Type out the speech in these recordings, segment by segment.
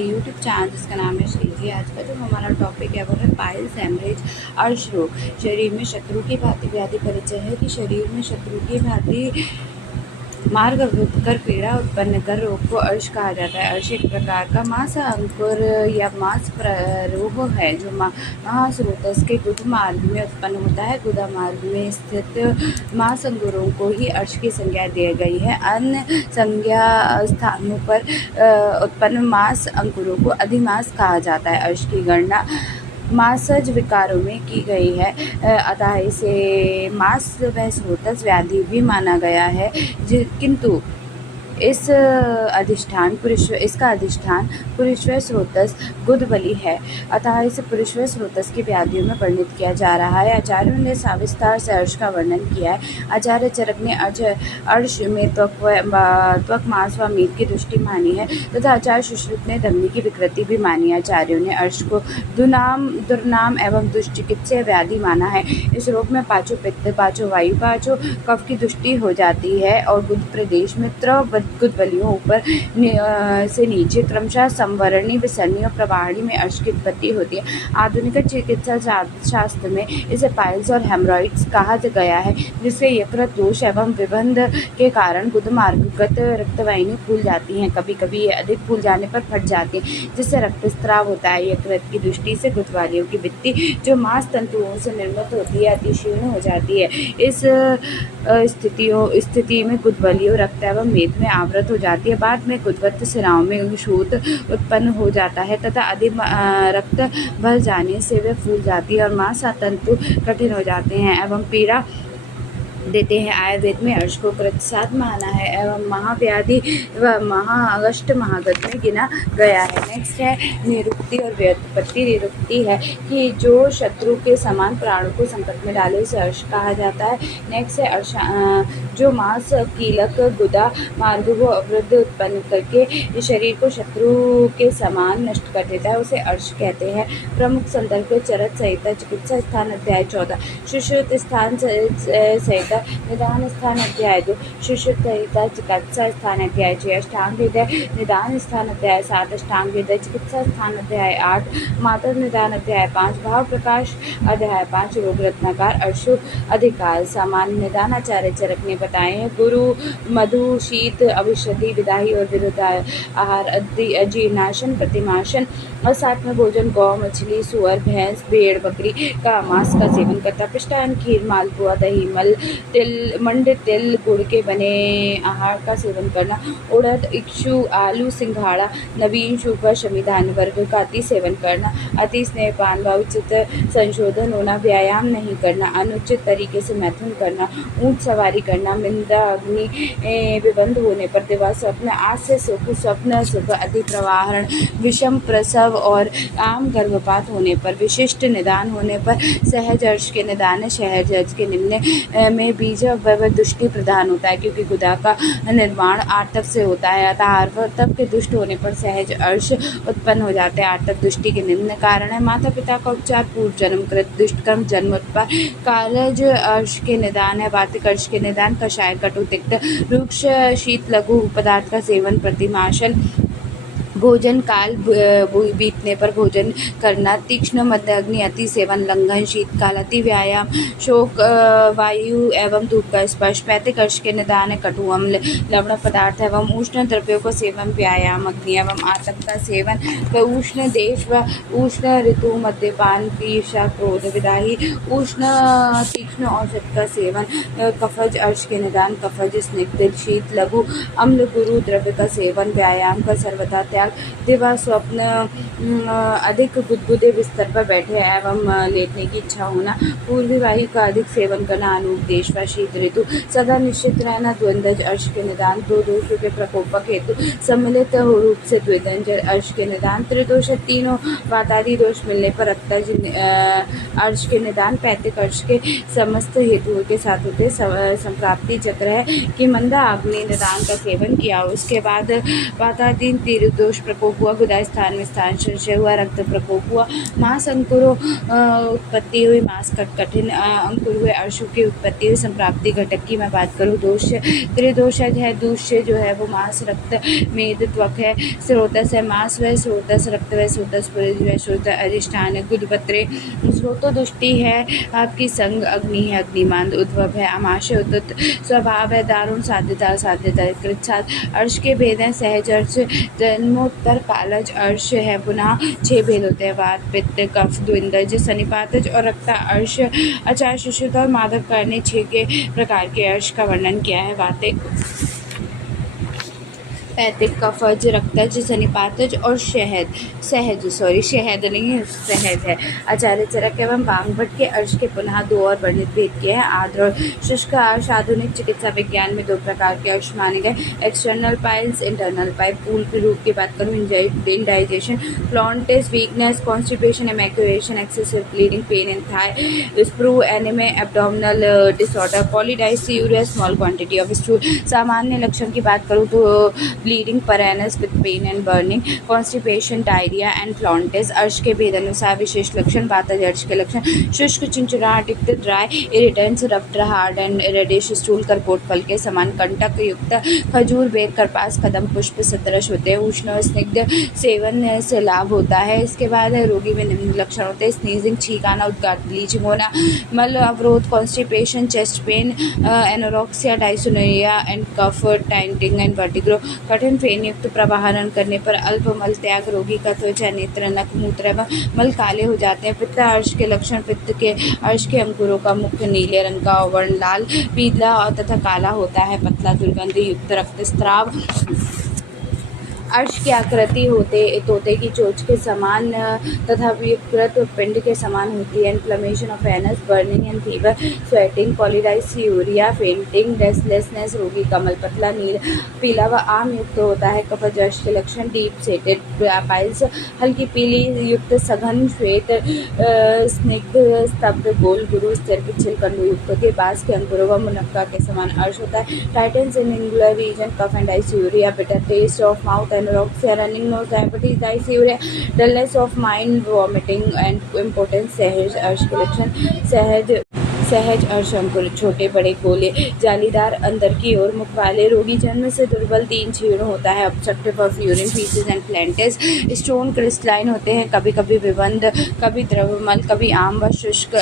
मेरे YouTube channel जिसका नाम है श्रीजी। आज का जो हमारा टॉपिक है वो है पाइल्स, हेमरेज, अर्श रोग। शरीर में शत्रु की भांति व्याधि परिचय है कि शरीर में शत्रु की भांति मार्ग अवरुद्ध कर पीड़ा उत्पन्न कर रोग को अर्श कहा जाता है। अर्श एक प्रकार का मांस अंकुर या मांस प्ररोह है जो महास्रोतस के गुदा मार्ग में उत्पन्न होता है। गुदा मार्ग में स्थित मांस अंकुरों को ही अर्श की संज्ञा दी गई है। अन्य संज्ञा स्थानों पर उत्पन्न मांस अंकुरों को अधिमांस कहा जाता है। अर्श की गणना मांसज विकारों में की गई है, अतः इसे मांस व स्रोतस व्याधि भी माना गया है, किंतु इसका अधिष्ठान पुरुषव स्रोतस गुदबली है, अतः इसे पुरुषव स्रोतस की व्याधियों में वर्णित किया जा रहा है। आचार्यों ने सविस्तार से अर्श का वर्णन किया है। आचार्य चरक ने अर्श में त्वक मांस व मीट की दृष्टि मानी है तथा आचार्य सुश्रुत ने धमनी की विकृति भी मानी। आचार्यों ने अर्श को दुर्नाम एवं दुष्चिकित्सीय व्याधि माना है। इस रोग में पाचो पित्त, पाचो वायु, पाचो कफ की दृष्टि हो जाती है और गुद प्रदेश में गुदबलियों ऊपर से नीचे क्रमशः संवरणी, विसरणी और प्रवाहणी में अर्श की उत्पत्ति होती है। आधुनिक चिकित्सा शास्त्र में इसे पाइल्स और हेमरॉइड्स कहा गया है, जिससे यकृत दोष एवं विबंध के कारण गुदमार्गगत रक्तवाहिनी फूल जाती हैं। कभी कभी ये अधिक फूल जाने पर फट जाती हैं, जिससे रक्तस्राव होता है। यकृत की दृष्टि से गुदवालियों की भित्ति जो मांस तंतुओं से निर्मित होती है अतिशीर्ण हो जाती है। इस स्थिति में गुदवलियों रक्त एवं मेद में आवृत हो जाती है। बाद में गुदवत्त सिराओं में शोथ उत्पन्न हो जाता है तथा अधिक रक्त भर जाने से वे फूल जाती है और मांस तंतु कठिन हो जाते हैं एवं पीड़ा देते हैं। आयुर्वेद में अर्श को कृतसात माना है एवं महाव्याधि व महाअगस्ट महागत में गिना गया है। नेक्स्ट है निरुक्ति और व्युत्पत्ति। निरुक्ति है कि जो शत्रु के समान प्राणों को संकट में डाले उसे अर्श कहा जाता है। नेक्स्ट है अर्श जो मांस कीलक गुदा मार्ग को अवरुद्ध उत्पन्न करके शरीर को शत्रु के समान नष्ट कर देता है उसे अर्श कहते हैं। प्रमुख संदर्भ चरक संहिता चिकित्सा स्थान अध्याय 14, सुश्रुत स्थान संहिता निदान स्थान अध्याय 2, सुश्रुत संहिता चिकित्सा स्थान अध्याय 6, अष्टांग हृदय निदान स्थान अध्याय 7, अष्टांग हृदय चिकित्सा स्थान अध्याय 8, मातर निदान अध्याय 5, भाव प्रकाश अध्याय 5, रोग रत्नाकार अर्शु अधिकार सामान्य निदान आचार्य चरक ने बताए हैं। गुरु मधु शीत अविशति विदाही और विरुद्ध आहार अजीर्णाशन प्रतिमाशन और साथ में भोजन गौ मछली सुअर भैंस भेड़ बकरी का मांस का सेवन करता। पिष्टान खीर मालपुआ दही मल तिल मंड तिल गुड़ के बने आहार का सेवन करना। उड़द इक्षु आलू सिंघाड़ा नवीन शुगर शमिधान वर्ग का अति सेवन करना। अति स्नेहपान व उचित संशोधन होना। व्यायाम नहीं करना। अनुचित तरीके से मैथुन करना। ऊँट सवारी करना। निंदा अग्नि विबंध होने पर दिवा स्वप्न आस्य सुख स्वप्न सुख अति प्रवाहरण विषम प्रसव और आम गर्भपात होने पर विशिष्ट निदान होने पर सहज अर्श के निदान है। सहज अर्श के निम्न में बीज व दुष्टि प्रदान होता है क्योंकि गुदा का निर्माण आर्तव से होता है, अतः आर्तव के दुष्ट होने पर सहज अर्श उत्पन्न हो जाते हैं। आर्तव दुष्टि के निम्न कारण है। माता पिता का उपचार पूर्व जन्म कृत दुष्टकर्म जन्म उत्पाद कालज अर्श के निदान है। वार्तिक अर्श के निदान कषाय कटु तिक्त रुक्ष शीत लघु पदार्थ का सेवन प्रतिमाशल भोजन काल बीतने पर भोजन करना। तीक्ष्ण मध्य अग्नि अति सेवन लंघन शीतकाल अति व्यायाम शोक वायु एवं धूप का स्पर्श। पैतिक अर्श के निदान है कटु अम्ल लवण पदार्थ एवं उष्ण द्रव्यों को सेवन व्यायाम अग्नि एवं आतप का सेवन उष्ण देश व उष्ण ऋतु मद्यपान ईर्षा क्रोध विदाही उष्ण तीक्ष्ण औषध का सेवन। कफज अर्श के निदान कफज स्निग्ध शीत लघु अम्ल गुरु द्रव्य का सेवन व्यायाम का सर्वथा त्याग। दिवा स्वप्न अधिक गुदगुदे बिस्तर पर बैठे एवं लेटने की इच्छा होना। पूर्वी वायु का अधिक सेवन करना। अनुपदेश व शीत ऋतु सदा निश्चित रहना। द्वंद्वज अर्श के निदान दो दोषों के प्रकोपक हेतु सम्मिलित रूप से द्विदंज अर्श के निदान। त्रिदोष तीनों वातादि दोष मिलने पर रक्तज अर्श के निदान। पैतिक अर्श के समस्त हेतुओं के साथ होते संप्राप्ति चक्र है कि मंदा अग्नि निदान का सेवन किया उसके बाद वातादि त्रिदोष दोष प्रकोप हुआ, गुदा स्थान में स्थान संशय हुआ, रक्त प्रकोप हुआ, मांस अंकुरों उत्पत्ति हुई, मांस कठिन अंकुर हुए, अर्शों की उत्पत्ति हुई। संप्राप्ति घटक की मैं बात करूँ, दोष त्रिदोषज है। दूष्य जो है वो मांस, रक्त, मेद, त्वक है। स्रोतस है मांस व स्रोतस रक्त व स्रोतस पुरुष व स्रोत अधिष्ठान है। गुदपत्रे स्रोतो दुष्टि है आपकी, संग अग्नि है, अग्निमान उद्भव है, आमाशय उद्युत स्वभाव है, दारुण साध्यता साध्यता कृत्साद, अर्श के भेद हैं, सहज अर्श, जन्मोत्तर कालज अर्श है। पुनः 6 भेद होते हैं, वात, पित्त, कफ, द्विंदज, सनिपातज और रक्ता अर्श। आचार्य सुश्रुत और माधव कर ने 6 के प्रकार के अर्श का वर्णन किया है। वातिक, पैतिक, कफज, रक्तज, सनिपातज और शहद नहीं है, सहज है। आचार्य चरक एवं वामभट्ट के अर्श के पुनः 2 और वर्णित भेद किए हैं, आर्द्र और शुष्क अर्श। आधुनिक चिकित्सा विज्ञान में 2 प्रकार के अर्श माने गए, एक्सटर्नल पाइल्स, इंटरनल पाइल। पूल के रूप की बात करूँ, indigestion, flatulence, weakness, constipation, emaciation, excessive bleeding, pain in thigh, sprue, anaemia, abdominal disorder, polydysuria, small quantity of stool. सामान्य लक्षण की बात करूँ तो bleeding, per anus with pain and burning, constipation, diarrhoea and flatulence. अर्श के भेद अनुसार विशेष लक्षण, वातज अर्श के लक्षण, शुष्क, चिंचिड़ाहट, ड्राई, इरिटेंट्स, रफ्ट, हार्ड एंड रेडिश स्टूल, करपोट फल के समान, कंटक युक्त, खजूर, बेर, करपास, कदम, पुष्प सदृश होते हैं। उष्ण और स्निग्ध सेवन से लाभ होता है। इसके बाद रोगी में निम्न लक्षण होते हैं, स्नीजिंग, छींक आना, उद्गार, ब्लीचिंग होना, मल अवरोध, कॉन्स्टिपेशन, चेस्ट पेन, एनोरेक्सिया, डायसोनोरिया and cough, tightening and vertigo. कठिन फेन युक्त प्रवाहन करने पर अल्प मल त्याग, रोगी का त्वचा, नेत्र, नख, मूत्र एवं मल काले हो जाते हैं। पित्त अर्श के लक्षण, पित्त के अर्श के अंकुरों का मुख्य नीले रंग का वर्ण लाल, पीला तथा काला होता है। पतला, दुर्गंध युक्त रक्तस्राव। अर्श की आकृति तोते की चोंच के समान तथा विकृत पिंड के समान होती है। Inflammation of anus, burning and fever, sweating, polydysuria, fainting, restlessness. रोगी का मल पतला, नील, पीला व आम युक्त होता है। कफज अर्श के लक्षण, डीप सेटेड पाइल्स, हल्की पीली युक्त, सघन, श्वेत, स्निग्ध, स्तब्ध, गोल, गुरु, स्थिर, पिछल, कंडू युक्त होती है। बांस के अंकुरों व मुनक्का के समान अर्श होता है। Tightness in angular region, cough and dysuria, bitter taste of mouth, anorexia, running nose, diabetes, dysuria, dullness of mind, vomiting and impotence. सहज अर्श के लक्षण, सहज अर्श अंकुर, छोटे बड़े गोले, जालीदार, अंदर की ओर मुख वाले। रोगी जन्म से दुर्बल, 3 क्षीण होता है। Obstructive of urine, faeces and flatulence, stone crystalline होते हैं, कभी कभी विबंध, कभी द्रव मल, कभी आम व शुष्क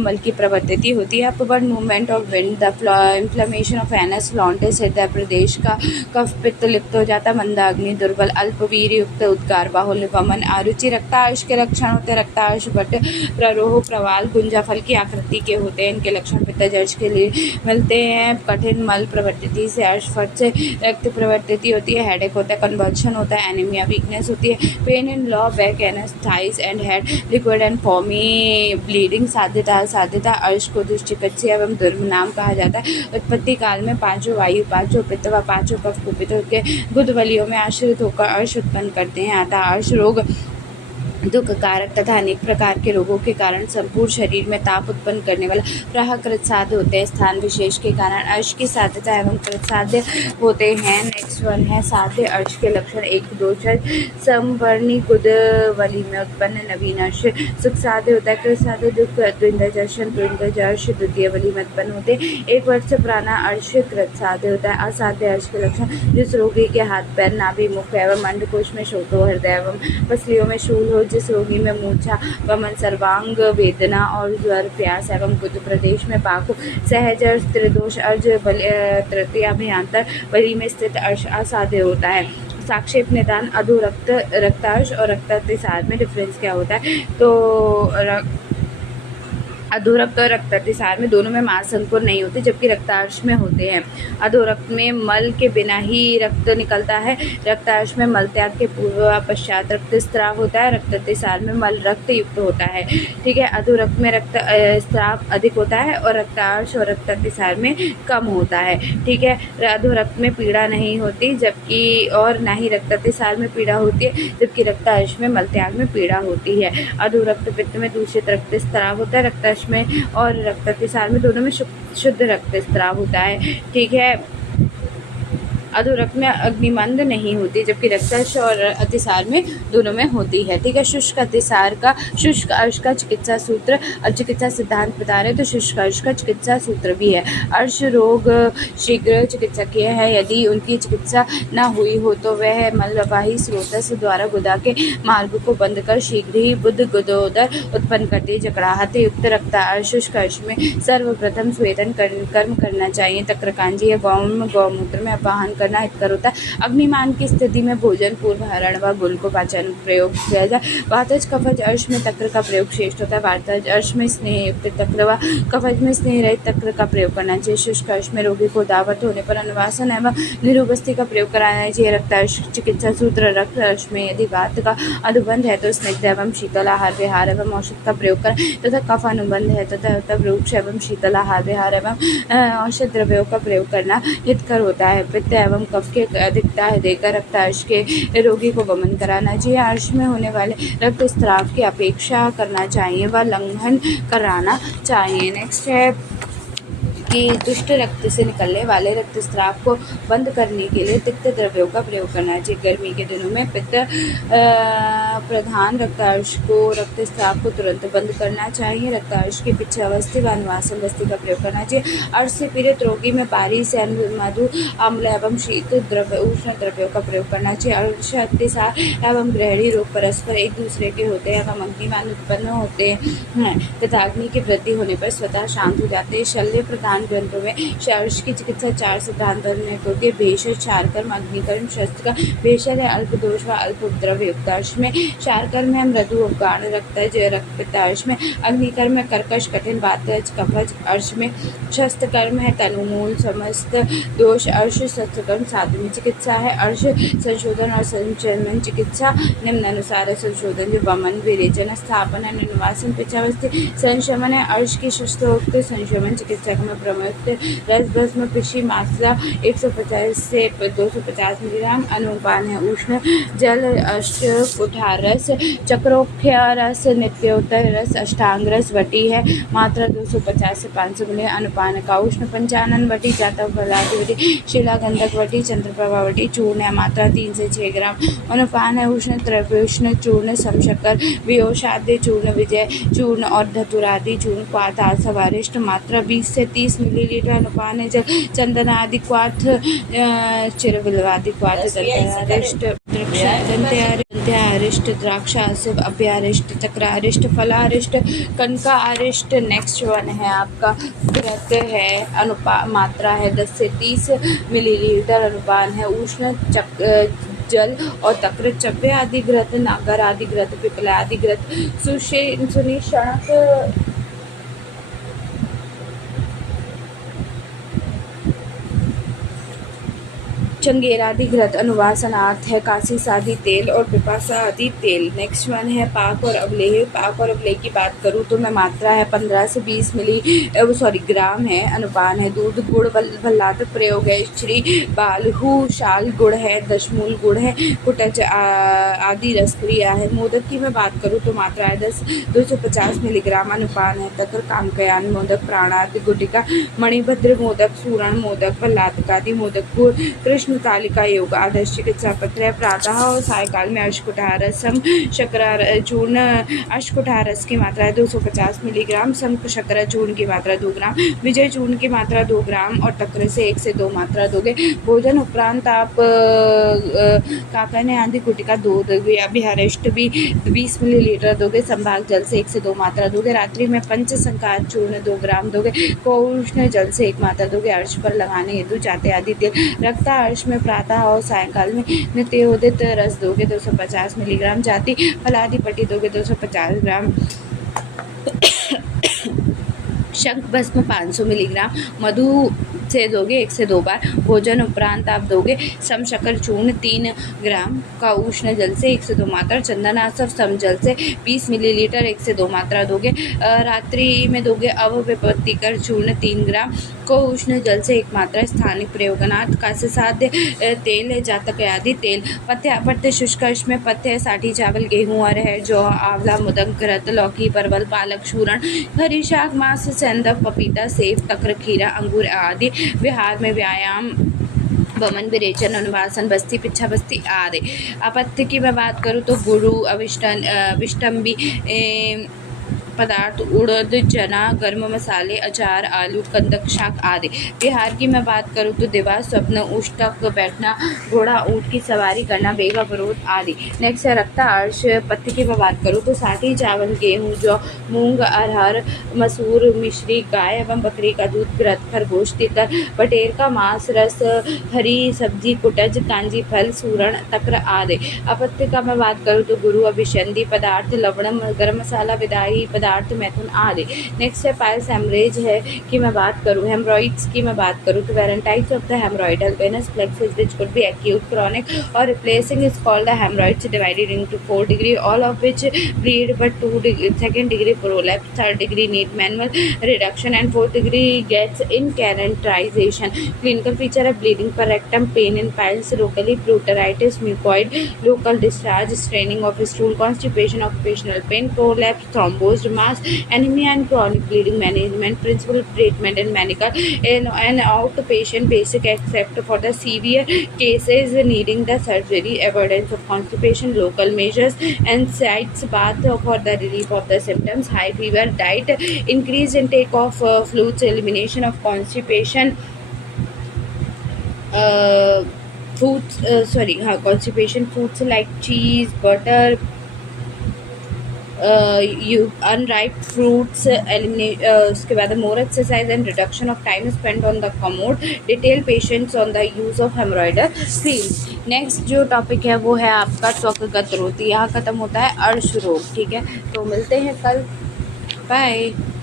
मल की प्रवृत्ति होती है। Upward movement of wind, the inflammation of anus, flatulence, हृदय प्रदेश का कफ पित्त लिप्त हो जाता, मंदाग्नि, दुर्बल, अल्पवीर युक्त, उद्गार, बाहुल्य, वमन, आरुचि। रक्तार्श के लक्षण होते हैं, रक्तार्श, बट, प्ररोह, प्रवाल, गुंजा फल की आकृति के होते हैं। इनके लक्षण पित्तज अर्श के लिए मिलते हैं। कठिन मल प्रवृत्ति से अर्श फट से रक्त प्रवृत्ति होती है। हेडेक होता है, कन्वर्शन होता है, एनीमिया, वीकनेस होती है, pain in law, back, anus, thighs and head, liquid and foamy bleeding. साध्यता अर्श को दुष्चिकित्सीय एवं दुर्नाम कहा जाता है। उत्पत्ति काल में 5 वायु, 5 पित्त व 5 कफ कुपित होकर गुदवलियों में आश्रित होकर अर्श उत्पन्न करते हैं। आता अर्श रोग दुख कारक तथा अनेक प्रकार के रोगों के कारण संपूर्ण शरीर में ताप उत्पन्न करने वाला प्राह कृतसाध्य होते हैं। स्थान विशेष के कारण अर्श की साध्यता एवं कृतसाध्य होते हैं। नेक्स्ट वन है साध्य अर्श के लक्षण। एक दोषज समवर्णी गुदवली में उत्पन्न नवीन अर्श सुख साध्य होता है। कृतसाध्य दुख द्विंदज अर्श द्वितीय वली में उत्पन्न होते। 1 वर्ष से पुराना अर्श कृतसाध्य होता है। असाध्य अर्श के लक्षण जिस रोगी के हाथ पैर, नाभि, मुख एवं अंडकोश में शोथ हो, हृदय एवं पसलियों में शूल हो, जिस रोगी में मूर्छा, वमन, सर्वांग वेदना और ज्वर, प्यास एवं गुद प्रदेश में पाक हो। सहज अर्श, त्रिदोष अर्श, तृतीयाभ्यंतर वली में स्थित अर्श असाध्य होता है। साक्षेप निदान अधोरक्त, रक्तार्श और रक्तातिसार में डिफरेंस क्या होता है? तो अधोरक्त और रक्तातिसार में दोनों में मांस अंकुर नहीं होते, जबकि रक्तार्श में होते हैं। अधोरक्त में मल के बिना ही रक्त निकलता है। रक्तार्श में मल त्याग के पूर्व व पश्चात रक्तस्राव होता है। रक्तातिसार में मल रक्त युक्त होता है। ठीक है, अधोरक्त में रक्त स्राव अधिक होता है और रक्तार्श और रक्तातिसार में कम होता है। ठीक है, अधोरक्त में पीड़ा नहीं होती जबकि और ना ही रक्तातिसार में पीड़ा होती है, जबकि रक्तार्श में मल त्याग में पीड़ा होती है। अधोरक्त पित्त में दूषित रक्तस्राव होता है। रक्तार्श में और रक्तातिसार में दोनों में शुद्ध रक्तस्राव होता है। ठीक है, अधोरक्त में अग्निमंद नहीं होती, जबकि रक्तश और अतिसार में दोनों में होती है। ठीक है, शुष्क अतिसार का शुष्क अर्श का चिकित्सा सूत्र और चिकित्सा सिद्धांत बता रहे, तो शुष्क अर्श का चिकित्सा सूत्र भी है। अर्श रोग शीघ्र चिकित्सकीय है। यदि उनकी चिकित्सा न हुई हो तो वह मलवाही स्रोतस द्वारा गुदा के मार्ग को बंद कर शीघ्र ही बुद्ध गुदोदर उत्पन्न करती। जकड़ाहट युक्त रक्तार्श शुष्क अर्श में सर्वप्रथम स्वेदन कर्म करना चाहिए। तक्रकांजी या गौमूत्र में अपाहन करना हितकर होता है। अग्निमान की स्थिति में भोजन पूर्व हरण व गुल को पाचन प्रयोग किया जाए। वातज कफज अर्श में तक्र का प्रयोग श्रेष्ठ होता है। वातज अर्श में स्नेह युक्त तक्र व कफज में स्नेह रहित तक्र का प्रयोग करना चाहिए। शुष्क अर्श में रोगी को दावत होने पर अनुवासन एवं निरुबस्ती का प्रयोग कराना चाहिए। रक्तार्श चिकित्सा सूत्र रक्त अर्श में यदि वात का अनुबंध है तो स्निग्ध एवं शीतल आहार विहार एवं औषध का प्रयोग करें, तथा कफ अनुबंध है तथा वृक्ष एवं शीतल आहार विहार एवं औषध द्रव्यों का प्रयोग करना हितकर होता है। पित्त एवं कफ के अधिकता देकर रक्तार्श के रोगी को वमन कराना चाहिए। अर्श में होने वाले रक्तस्राव की अपेक्षा करना चाहिए व लंघन कराना चाहिए। नेक्स्ट है कि दुष्ट रक्त से निकलने वाले रक्तस्राव को बंद करने के लिए तिक्त द्रव्यों का प्रयोग करना चाहिए। गर्मी के दिनों में पित्त प्रधान रक्तार्श को रक्तस्राव को तुरंत बंद करना चाहिए। रक्तार्श के पीछे अवस्थी व अनुवासन बस्ती का प्रयोग करना चाहिए। अर्श से पीड़ित रोगी में पारी से मधु अम्ल एवं शीत द्रव्य उष्ण द्रव्यों का प्रयोग करना चाहिए। अर्श अतिसार एवं ग्रहणी रोग परस्पर एक दूसरे के होते हैं एवं अग्निमान उत्पन्न होते हैं तथा अग्नि की वृद्धि होने पर स्वतः शांत हो जाते हैं। शल्य प्रधान ग्रंथों में अर्श की चिकित्सा 4 सिद्धांतों में होती है। भेषज, क्षारकर्म, अग्निकर्म, शस्त्र का भेषज है अल्प दोष व अल्प उपद्रव युक्त। अर्श में क्षारकर्म है मृदु उपगाढ़ रक्तज रक्त। अर्श में अग्निकर्म है कर्कश कठिन वातज कफज। अर्श में शस्त्रकर्म है तनुमूल समस्त दोष। अर्श शस्त्रकर्म साधन चिकित्सा है। अर्श संशोधन और संचलन चिकित्सा निम्नानुसार संशोधन जो वमन विरेचन स्थापन है निवासन पिछावस्थी संशमन है। अर्श की शस्त्रोक्त संशमन चिकित्सा में प्रमुख रस भस्म पिशी मात्रा 150 से 250 मिलीग्राम अनुपान है। उष्ण जल अष्ट कुठार रस चक्रोख्य रस नित्योत्तर रस अष्टांग रस वटी है मात्रा 250 से 500 मिली अनुपान का। उष्ण पंचानन वटी जातक फलादी वटी शिला गंधक वटी चंद्रप्रभा वटी चूर्ण है मात्रा 3 से 6 ग्राम अनुपान है। उष्ण त्रव्योष्ण चूर्ण समशक्कर वियोषाद्य चूर्ण विजय चूर्ण और धतुरादि चूर्ण क्वाथ आसवारिष्ट मात्रा 20 से 30 मिलीलीटर अनुपान है। चंदन आदि क्वाथ चिरबिलवादि क्वाथ दंत्यारिष्ट द्राक्षासिव अभ्यारिष्ट चक्रारिष्ट फलारिष्ट कनका आरिष्ट। नेक्स्ट वन है आपका घृत है मात्रा है 10 से 30 मिलीलीटर अनुपान है। उष्ण जल और तक्र चव्य आदि घृत नागर आदि घृत पिपला आदि घृत सुनिशणक चंगेरादि घृत अनुवासनार्थ है। काशी सादी तेल और पिपासा आदि तेल। नेक्स्ट वन है पाक और अवलेह। पाक और अवलेह की बात करूँ तो मैं मात्रा है 15 से 20 ग्राम है। अनुपान है। दूध गुड़ भल्लाद प्रयोग है। श्री बालहू शाल गुड़ है। दशमूल गुड़ है। कुटच आदि रसक्रिया है। मोदक की मैं बात करूँ तो मात्रा है 250 मिलीग्राम अनुपान है। तक्र कामकयान मोदक प्राणादि गुटिका मणिभद्र मोदक सूरण मोदक भल्लादकादि मोदक कृष्ण तालिका योग आदर्श चिकित्सा पत्र है। प्रातः और सायकाल में अश्कुठारस सम शक्कर चूर्ण अश्कुठारस की मात्रा है 250 मिलीग्राम। सम शक्कर चूर्ण की मात्रा 2 ग्राम। विजय चूर्ण की मात्रा 2 ग्राम और तक्र से 1 से 2 मात्रा दोगे। भोजन उपरांत आप काकने आदि गुटिका 2 दोगे। अभिहारिष्ट भी 20 मिलीलीटर दोगे। संभाग जल से 1 से 2 मात्रा दोगे। रात्रि में पंच संकार चूर्ण 2 ग्राम दोगे। उष्ण जल से 1 मात्रा दोगे। अर्श पर लगाने हेतु जाते आदि तेल। रक्ता अर्श में प्रातः और सायंकाल में नित्योदित रस दोगे 250 मिलीग्राम। जाति फलादि पट्टी दोगे 250 ग्राम। शंख भस्म 500 मिलीग्राम। मधु से दोगे 1 से 2 बार। भोजन उपरांत आप दोगे सम शक्कर चूर्ण 3 ग्राम का उष्ण जल से 1 से 2 मात्रा। चंदनासव सम जल से 20 मिलीलीटर 1 से 2 मात्रा दोगे। रात्रि में दोगे अवविपत्तिकर चूर्ण 3 ग्राम को उष्ण जल से 1 मात्रा। स्थानिक प्रयोगनाथ कासे साध्य तेल जातक आदि तेल। पथ्य अपत्य शुष्क अर्श में पथ्य साठी चावल गेहूँ अरहर जौ आंवला मुदक घृत लौकी परवल पालक शूरण हरी शाक मांस सेंधव पपीता सेब तक्र खीरा अंगूर आदि। विहार में व्यायाम वमन विरेचन अनुवासन बस्ती पिच्छा बस्ती आदि। अपत्य की मैं बात करूँ तो गुरु अविष्टम्बी पदार्थ उड़द चना गर्म मसाले अचार आलू कंदक शाक आदि। बिहार की मैं बात करूँ तो दिवा स्वप्न उष्टक बैठना घोड़ा ऊँट की सवारी करना बेगा विरोध आदि। नेक्स्ट है रक्ता अर्श। पत्ती की मैं बात करूँ तो साठी चावल गेहूँ जौ मूंग अरहर मसूर मिश्री गाय एवं बकरी का दूध घृत खरगोश तितर बटेर का मांस रस हरी सब्जी कुटज कांजी फल सूरण तक्र आदि। अपत्य का मैं बात करूँ तो गुरु अभिषंदी पदार्थ लवणम गरम मसाला विदाई पदार्थ मैथुन आदि। नेक्स्ट है पाइल्स हेमरेज है कि मैं बात करूँ हेमरॉइड्स की मैं बात करूँ तो variant types of the haemorrhoidal venous plexus which could be acute chronic or replacing is called the hemorrhoids divided into 4 degree all of which bleed but 2nd degree prolapse 3rd degree need manual reduction and 4th degree gets incarenterization. Clinical feature of bleeding per rectum pain in piles locally pruritus mucoid local discharge straining of stool constipation occupational pain prolapse thrombosed mass anemia and chronic bleeding management principal treatment in medical and outpatient basic except for the severe cases needing the surgery avoidance of constipation local measures and sites bath for the relief of the symptoms high fever diet increased intake of fluids elimination of constipation uh, constipation foods like cheese butter you unripe fruits eliminate उसके बाद more exercise and reduction of time spent on the commode detail patients on the use of hemorrhoidal cream. Next जो topic है वो है आपका त्वकगत रोग। यहाँ ख़त्म होता है अर्श रोग। ठीक है, तो मिलते हैं कल। बाय।